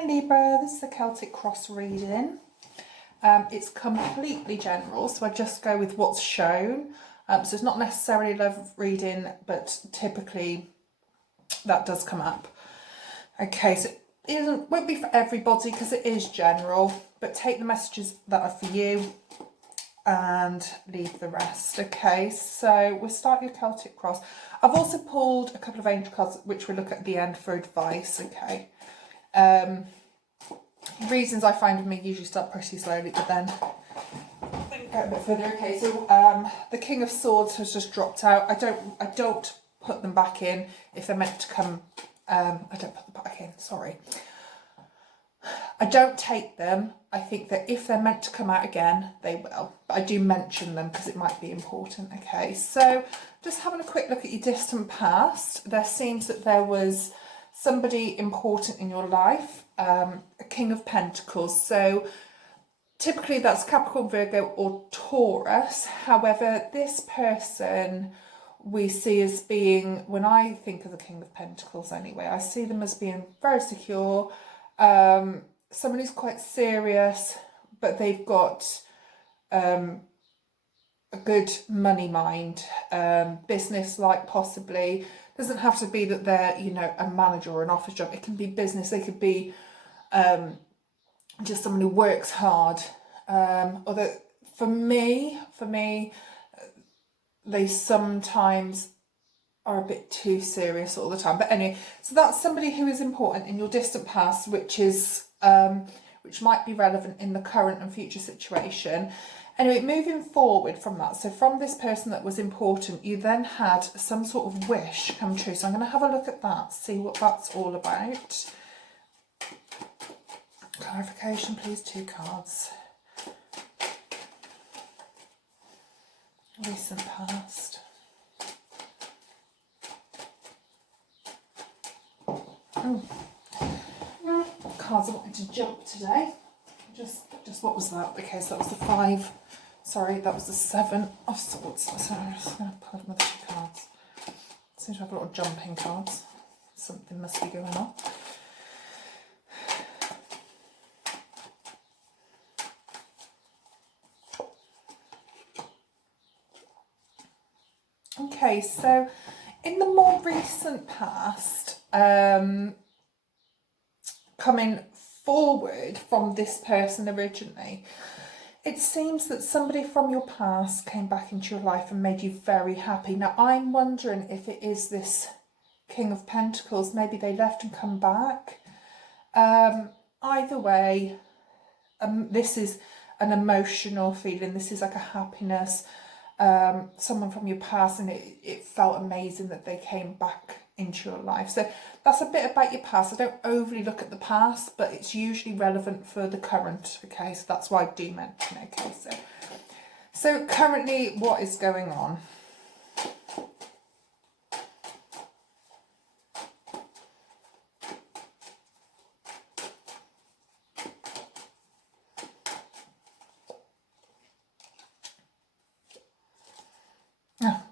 Hi Libra, this is a Celtic cross reading. It's completely general, so I just go with what's shown. So it's not necessarily love reading, but typically that does come up. Okay, so it won't be for everybody because it is general, but take the messages that are for you and leave the rest. Okay, so we'll start your Celtic cross. I've also pulled a couple of angel cards which we'll look at the end for advice. Okay. Reasons I find with me usually start pretty slowly, but then go a bit further. Okay, so the King of Swords has just dropped out. I don't put them back in if they're meant to come. I don't put them back in. Sorry. I don't take them. I think that if they're meant to come out again, they will. But I do mention them because it might be important. Okay, so just having a quick look at your distant past. There seems that there was somebody important in your life, a King of Pentacles. So typically that's Capricorn, Virgo or Taurus. However, this person we see as being, when I think of the King of Pentacles anyway, I see them as being very secure, someone who's quite serious, but they've got a good money mind, business-like possibly. Doesn't have to be that they're, you know, a manager or an office job. It can be business. They could be just someone who works hard. Although for me, they sometimes are a bit too serious all the time. But anyway, so that's somebody who is important in your distant past, which is which might be relevant in the current and future situation. Anyway, moving forward from that, so from this person that was important, you then had some sort of wish come true. So I'm going to have a look at that, see what that's all about. Clarification, please, 2 cards. Recent past. Oh. Cards are wanting to jump today. Just what was that? Okay, so that was the 5. Sorry, that was the 7 of Swords. So I'm just going to pull another 2 cards. Seems to have a lot of jumping cards. Something must be going on. Okay, so in the more recent past, coming forward from this person originally, it seems that somebody from your past came back into your life and made you very happy. Now, I'm wondering if it is this King of Pentacles. Maybe they left and come back. Either way, this is an emotional feeling. This is like a happiness. Someone from your past, and it felt amazing that they came back into your life. So that's a bit about your past. I don't overly look at the past, but it's usually relevant for the current. Okay, so that's why I do mention. Okay, so currently what is going on?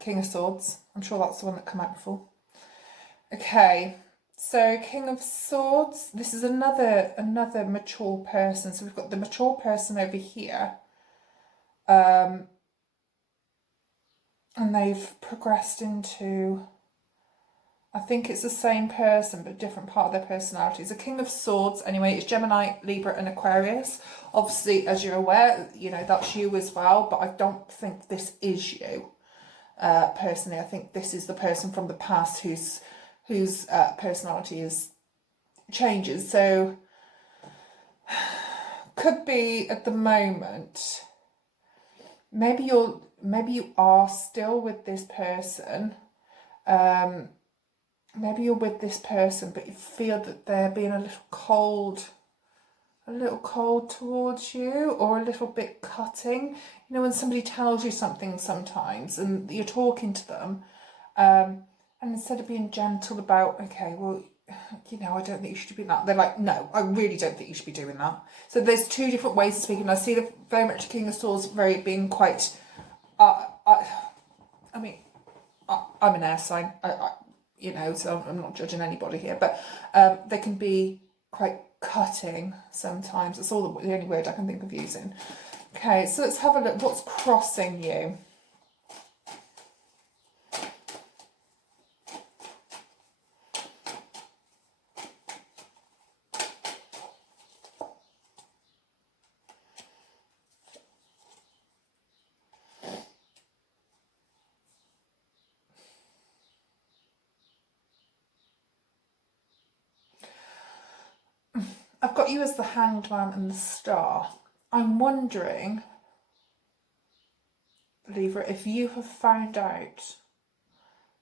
King of Swords. I'm sure that's the one that came out before. Okay, so King of Swords. This is another mature person. So we've got the mature person over here, and they've progressed into, I think it's the same person but a different part of their personality. It's a King of Swords. Anyway, it's Gemini, Libra and Aquarius. Obviously, as you're aware, you know, that's you as well, but I don't think this is you. Personally, I think this is the person from the past whose personality changes. So could be at the moment, maybe you are still with this person. Maybe you're with this person, but you feel that they're being a little cold towards you, or a little bit cutting. You know, when somebody tells you something sometimes and you're talking to them, and instead of being gentle about, okay, well, you know, I don't think you should be doing that, they're like, no, I really don't think you should be doing that. So there's 2 different ways of speaking. I see the very much King of Swords being quite, I mean, I'm an air sign, you know, so I'm not judging anybody here, but they can be quite cutting sometimes. That's all the only word I can think of using. Okay, so let's have a look. What's crossing you? I've got you as the Hanged Man and the Star. I'm wondering, Libra, if you have found out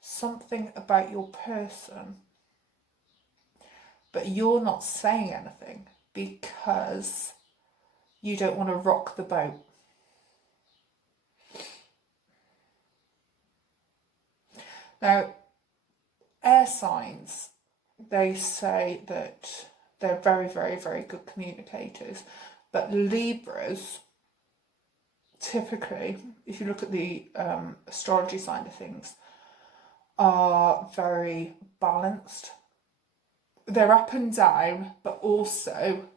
something about your person, but you're not saying anything because you don't want to rock the boat. Now, air signs, they say that they're very, very, very good communicators. But Libras, typically, if you look at the astrology side of things, are very balanced. They're up and down, but also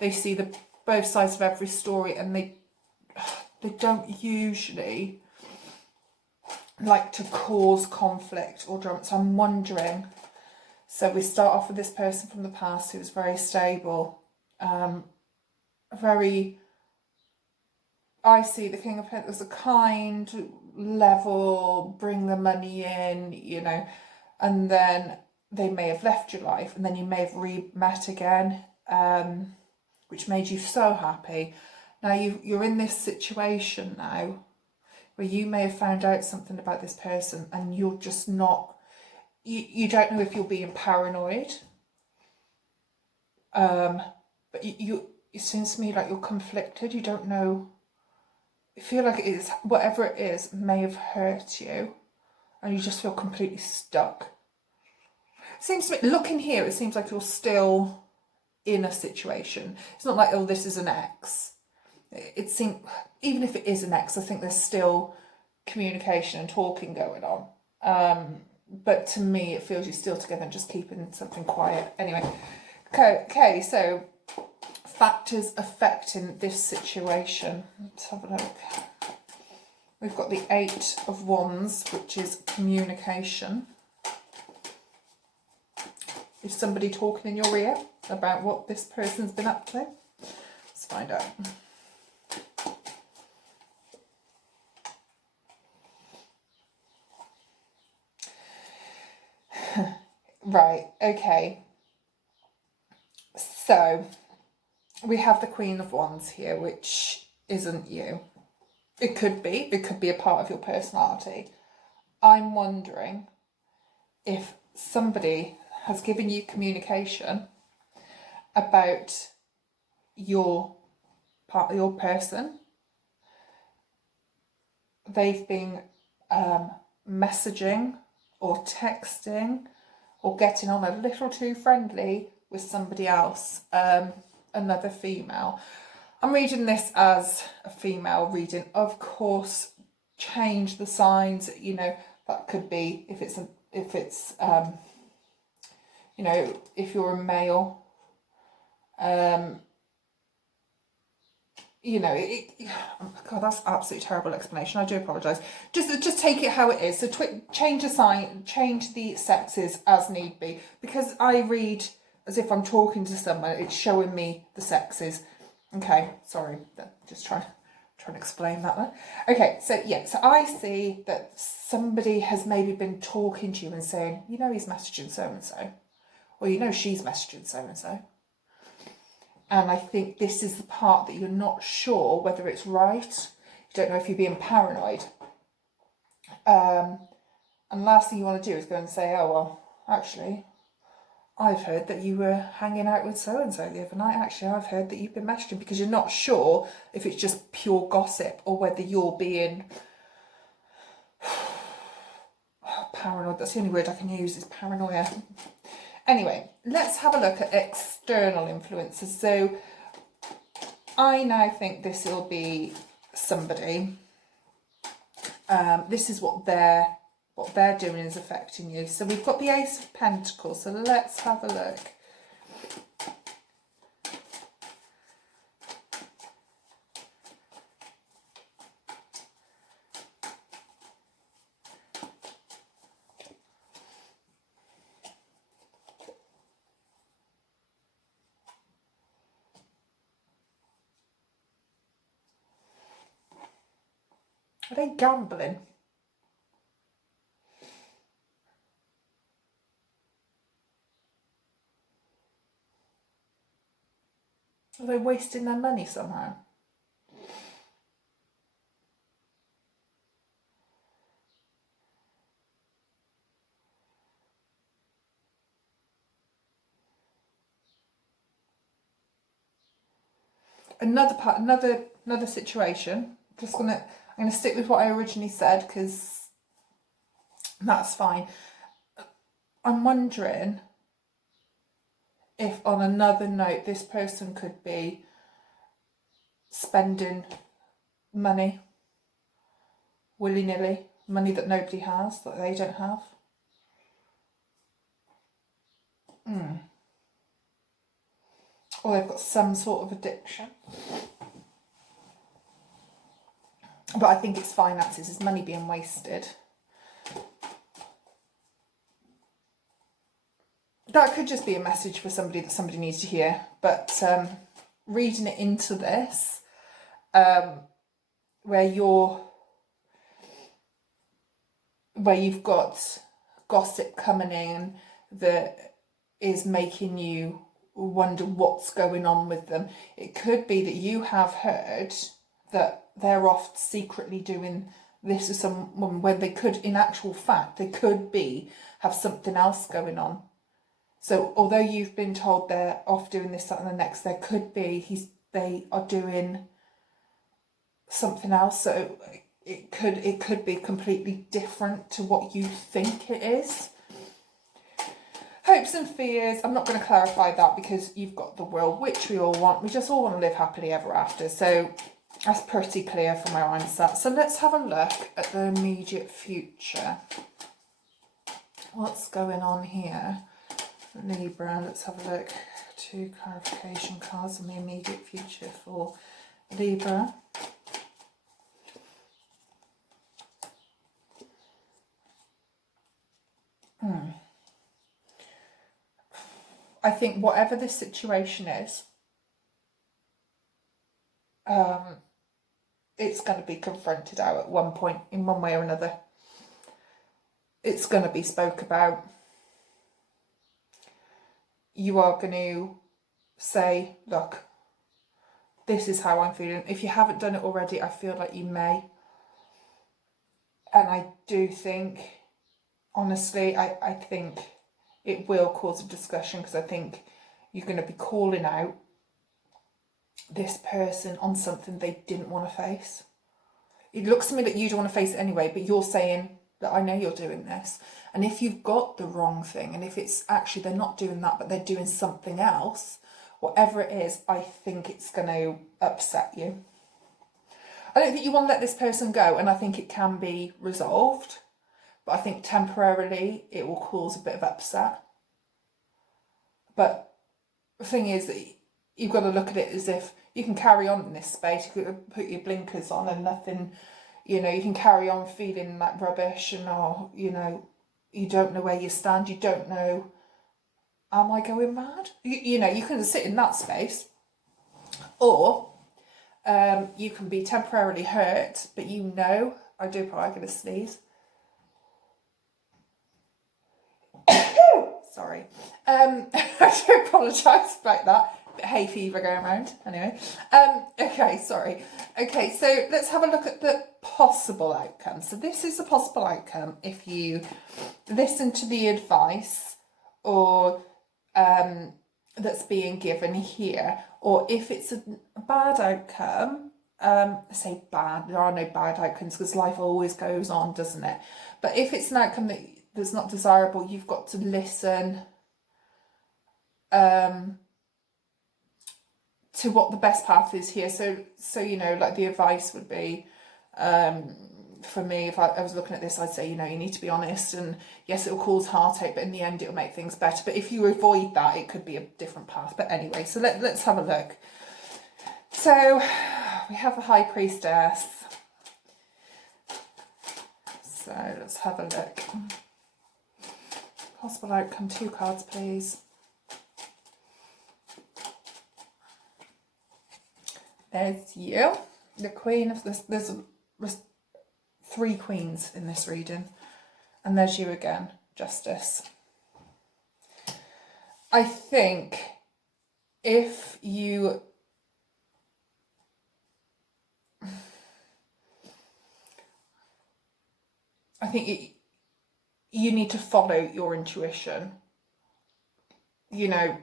they see both sides of every story, and they don't usually like to cause conflict or drama. So I'm wondering, so we start off with this person from the past who was very stable, I see the King of Pentacles, a kind, level, bring the money in, you know, and then they may have left your life, and then you may have re-met again, which made you so happy. Now you're in this situation now where you may have found out something about this person, and you're just not, you don't know if you're being paranoid, but it seems to me like you're conflicted. You don't know, you feel like it is, whatever it is may have hurt you, and you just feel completely stuck. It seems to me, looking here, it seems like you're still in a situation. It's not like, oh, this is an ex. It seems, even if it is an ex, I think there's still communication and talking going on. But to me, it feels you're still together and just keeping something quiet. Anyway, okay, so factors affecting this situation. Let's have a look. We've got the 8 of Wands, which is communication. Is somebody talking in your ear about what this person's been up to? Let's find out. Right, okay. So we have the Queen of Wands here, which isn't you. It could be a part of your personality. I'm wondering if somebody has given you communication about your part of your person. They've been messaging or texting or getting on a little too friendly with somebody else, another female. I'm reading this as a female reading. Of course, change the signs, you know, that could be if it's you know, if you're a male, you know, God, that's absolutely terrible explanation. I do apologise. Just take it how it is. So change the sign, change the sexes as need be. Because I read as if I'm talking to someone, it's showing me the sexes. Okay, sorry, just trying to explain that then. Okay, so yeah, so I see that somebody has maybe been talking to you and saying, you know, he's messaging so-and-so. Or you know, she's messaging so-and-so. And I think this is the part that you're not sure whether it's right. You don't know if you're being paranoid. And last thing you want to do is go and say, oh, well, actually, I've heard that you were hanging out with so-and-so the other night. Actually, I've heard that you've been messaging, because you're not sure if it's just pure gossip or whether you're being paranoid. That's the only word I can use, is paranoia. Anyway, let's have a look at external influences. So I now think this will be somebody. This is what they're doing is affecting you. So we've got the Ace of Pentacles. So let's have a look. Are they gambling? Are they wasting their money somehow? Another situation. I'm gonna stick with what I originally said because that's fine. I'm wondering if, on another note, this person could be spending money willy-nilly, money that nobody has, that they don't have. Or they've got some sort of addiction. But I think it's finances, it's money being wasted. That could just be a message for somebody that somebody needs to hear. But reading it into this, where you've got gossip coming in that is making you wonder what's going on with them. It could be that you have heard that they're off secretly doing this with someone when they could, in actual fact, they could have something else going on. So although you've been told they're off doing this, that and the next, there could be they are doing something else. So it could be completely different to what you think it is. Hopes and fears, I'm not going to clarify that because you've got the will, which we all want. We just all want to live happily ever after. So that's pretty clear from where I'm sat. So let's have a look at the immediate future. What's going on here? Libra, let's have a look. 2 clarification cards on the immediate future for Libra. I think whatever this situation is, it's going to be confronted out at one point, in one way or another. It's going to be spoke about. You are going to say, look, this is how I'm feeling. If you haven't done it already, I feel like you may. And I do think, honestly, I think it will cause a discussion because I think you're going to be calling out this person on something they didn't want to face. It looks to me that you don't want to face it anyway, but you're saying that I know you're doing this. And if you've got the wrong thing, and if it's actually they're not doing that, but they're doing something else, whatever it is, I think it's going to upset you. I don't think you want to let this person go, and I think it can be resolved. But I think temporarily it will cause a bit of upset. But the thing is that you've got to look at it as if you can carry on in this space. You could put your blinkers on and nothing, you can carry on feeling like rubbish or, you don't know where you stand. You don't know, am I going mad? You can sit in that space. Or you can be temporarily hurt, but I'm going to sneeze. Sorry. I do apologise about that. Bit hay fever going around. Anyway. Okay, sorry. Okay, so let's have a look at the possible outcome. So this is a possible outcome if you listen to the advice or that's being given here, or if it's a bad outcome. Say bad, there are no bad outcomes because life always goes on, doesn't it? But if it's an outcome that's not desirable, you've got to listen to what the best path is here. So like the advice would be, for me, if I was looking at this, I'd say, you need to be honest, and yes, it will cause heartache, but in the end, it'll make things better. But if you avoid that, it could be a different path. But anyway, so let's have a look. So we have the High Priestess. So let's have a look. Possible outcome, 2 cards, please. There's you, the Queen of this. There's 3 queens in this reading. And there's you again, Justice. I think if you... I think you need to follow your intuition. You know,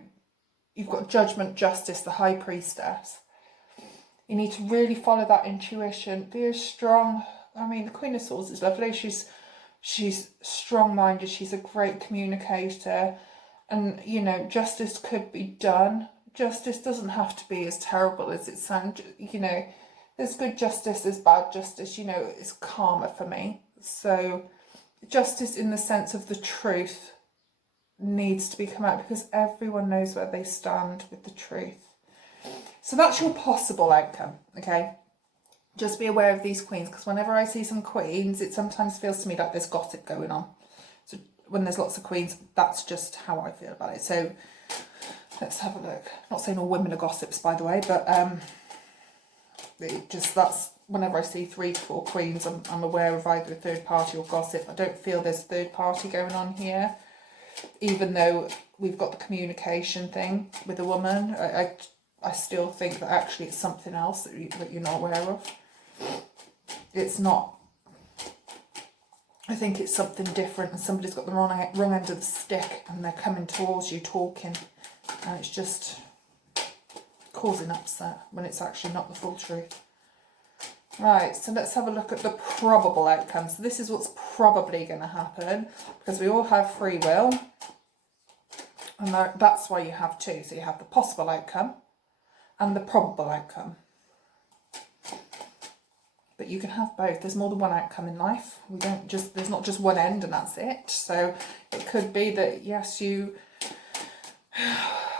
you've got Judgment, Justice, the High Priestess. You need to really follow that intuition. Be as strong. I mean, the Queen of Swords is lovely. She's strong-minded. She's a great communicator. And, you know, justice could be done. Justice doesn't have to be as terrible as it sounds. You know, there's good justice, there's bad justice. You know, it's karma for me. So, justice in the sense of the truth needs to be come out because everyone knows where they stand with the truth. So that's your possible outcome, okay? Just be aware of these queens, because whenever I see some queens, it sometimes feels to me like there's gossip going on. So when there's lots of queens, that's just how I feel about it. So let's have a look. Not saying all women are gossips, by the way, but that's whenever I see 3, 4 queens, I'm aware of either a third party or gossip. I don't feel there's third party going on here, even though we've got the communication thing with a woman. I still think that actually it's something else that you're not aware of. It's not. I think it's something different, and somebody's got the wrong end of the stick, and they're coming towards you talking, and it's just causing upset when it's actually not the full truth. Right, so let's have a look at the probable outcome. So this is what's probably going to happen, because we all have free will, and that's why you have 2. So you have the possible outcome and the probable outcome. But you can have both. There's more than one outcome in life. There's not just one end and that's it. So it could be that, yes, you,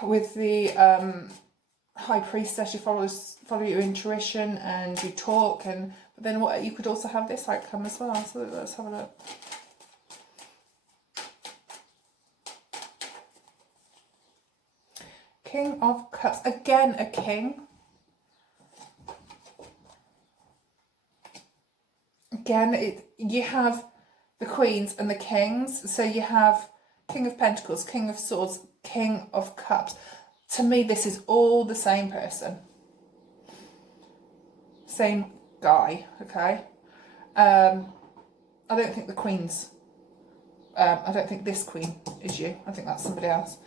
with the High Priestess, you follow your intuition and you talk, but then you could also have this outcome as well. So let's have a look. King of Cups. Again, a king. Again, you have the queens and the kings. So you have King of Pentacles, King of Swords, King of Cups. To me, this is all the same person. Same guy, okay? I don't think the queen's... I don't think this queen is you. I think that's somebody else.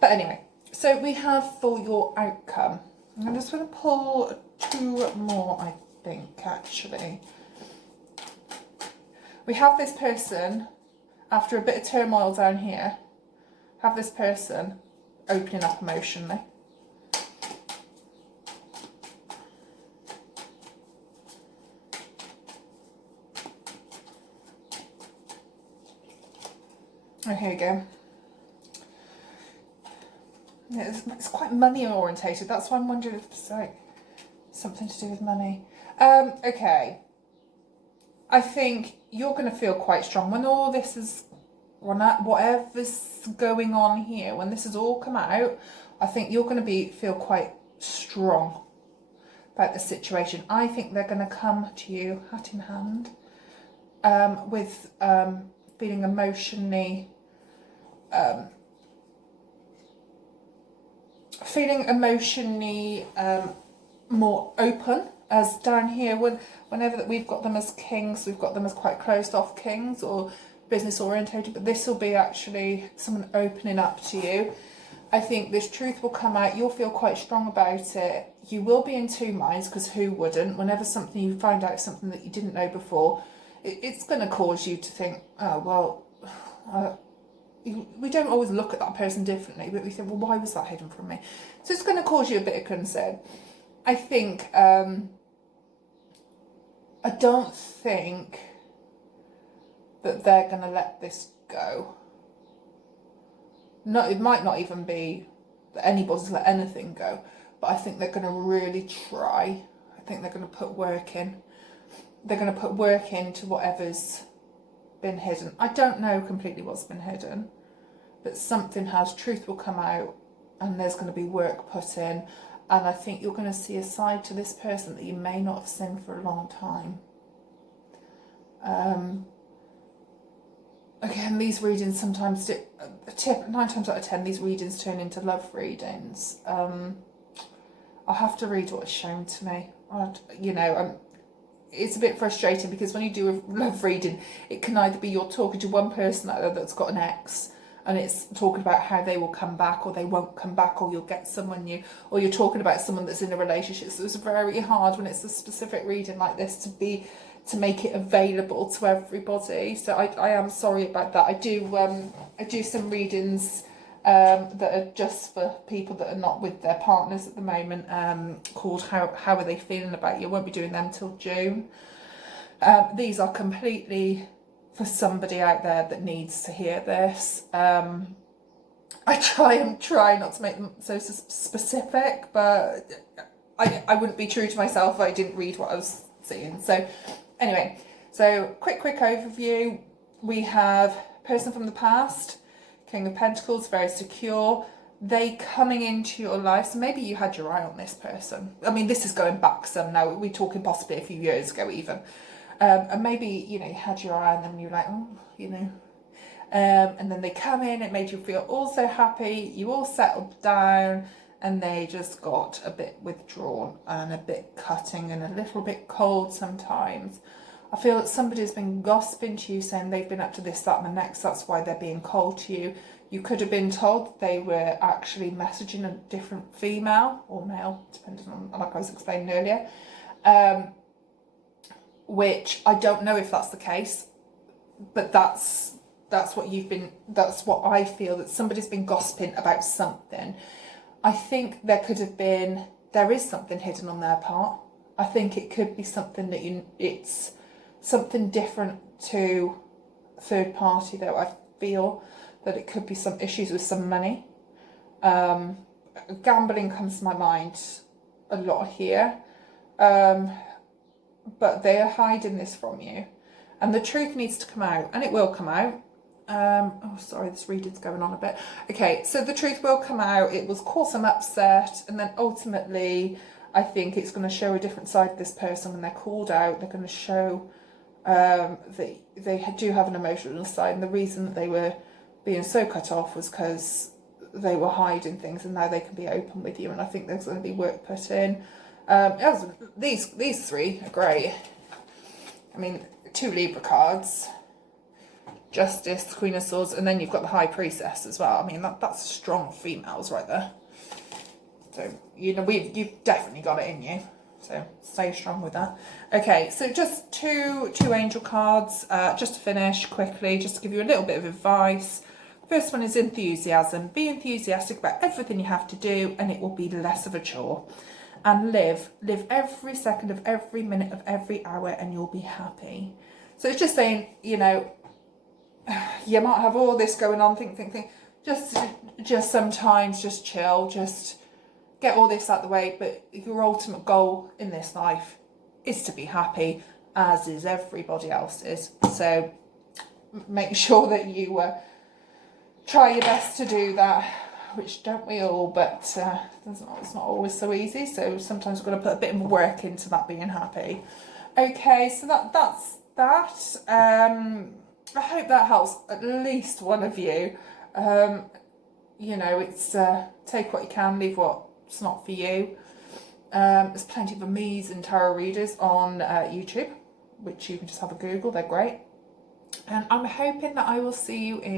But anyway, so we have for your outcome. I'm just going to pull 2 more, I think, actually. We have this person, after a bit of turmoil down here, have this person opening up emotionally. Oh, here we go. Yeah, it's quite money orientated. That's why I'm wondering if it's like something to do with money. Okay. I think you're going to feel quite strong when all this is, whatever's going on here, when this has all come out, I think you're going to feel quite strong about the situation. I think they're going to come to you, hat in hand, with feeling emotionally, more open. As down here, whenever that we've got them as kings, we've got them as quite closed off kings or business orientated, but this will be actually someone opening up to you. I think this truth will come out. You'll feel quite strong about it. You will be in 2 minds, because who wouldn't? Whenever you find out something that you didn't know before, it's going to cause you to think, oh, well, we don't always look at that person differently, but we think, well, why was that hidden from me? So it's going to cause you a bit of concern. I think, I don't think that they're going to let this go. No, it might not even be that anybody's let anything go, but I think they're going to really try. I think they're going to put work in. They're going to put work into whatever's been hidden. I don't know completely what's been hidden, but something has. Truth will come out, and there's going to be work put in. And I think you're going to see a side to this person that you may not have seen for a long time. Again, these readings sometimes do, 9 times out of 10, these readings turn into love readings. I'll have to read what is shown to me. You know, it's a bit frustrating because when you do a love reading, it can either be you're talking to one person out there that's got an ex and it's talking about how they will come back or they won't come back or you'll get someone new, or you're talking about someone that's in a relationship. So it's very hard when it's a specific reading like this to make it available to everybody. So I am sorry about that. I do some readings that are just for people that are not with their partners at the moment, called how are they feeling about you. I won't be doing them till June. These are completely for somebody out there that needs to hear this. I try not to make them so specific, but I wouldn't be true to myself if I didn't read what I was seeing. So anyway, so quick overview. We have person from the past, King of Pentacles, very secure. They coming into your life. So maybe you had your eye on this person. I mean, this is going back some now. We're talking possibly a few years ago even. And maybe, you know, you had your eye on them and you're like, oh, you know. And then they come in, it made you feel all so happy. You all settled down and they just got a bit withdrawn and a bit cutting and a little bit cold sometimes. I feel that somebody's been gossiping to you, saying they've been up to this, that and the next. That's why they're being cold to you. You could have been told they were actually messaging a different female or male, depending on, like I was explaining earlier. Which I don't know if that's the case, but that's what I feel, that somebody's been gossiping about something. I think there is something hidden on their part. I think it could be something that it's something different to third party, though. I feel that it could be some issues with some money. Gambling comes to my mind a lot here. But they are hiding this from you. And the truth needs to come out, and it will come out. Oh, sorry, this reading's going on a bit. Okay, so the truth will come out. It will cause some upset, and then ultimately, I think it's going to show a different side of this person when they're called out. They're going to show that they do have an emotional side, and the reason that they were being so cut off was because they were hiding things, and now they can be open with you. And I think there's going to be work put in. These three are great. I mean, 2 Libra cards, Justice, Queen of Swords, and then you've got the High Priestess as well. I mean, that's strong females right there. So, you know, you've definitely got it in you. So stay strong with that. Okay, so just two angel cards, just to finish quickly, just to give you a little bit of advice. First one is enthusiasm. Be enthusiastic about everything you have to do, and it will be less of a chore. And live every second of every minute of every hour, and you'll be happy. So it's just saying, you know, you might have all this going on, think. Just sometimes just chill, just get all this out of the way. But your ultimate goal in this life is to be happy, as is everybody else's. So make sure that you try your best to do that, which don't we all, but it's not always so easy. So sometimes we've got to put a bit of work into that being happy. Okay, so that's that. I hope that helps at least one of you. You know, it's take what you can, leave what's not for you. There's plenty of amazing tarot readers on YouTube, which you can just have a Google. They're great. And I'm hoping that I will see you in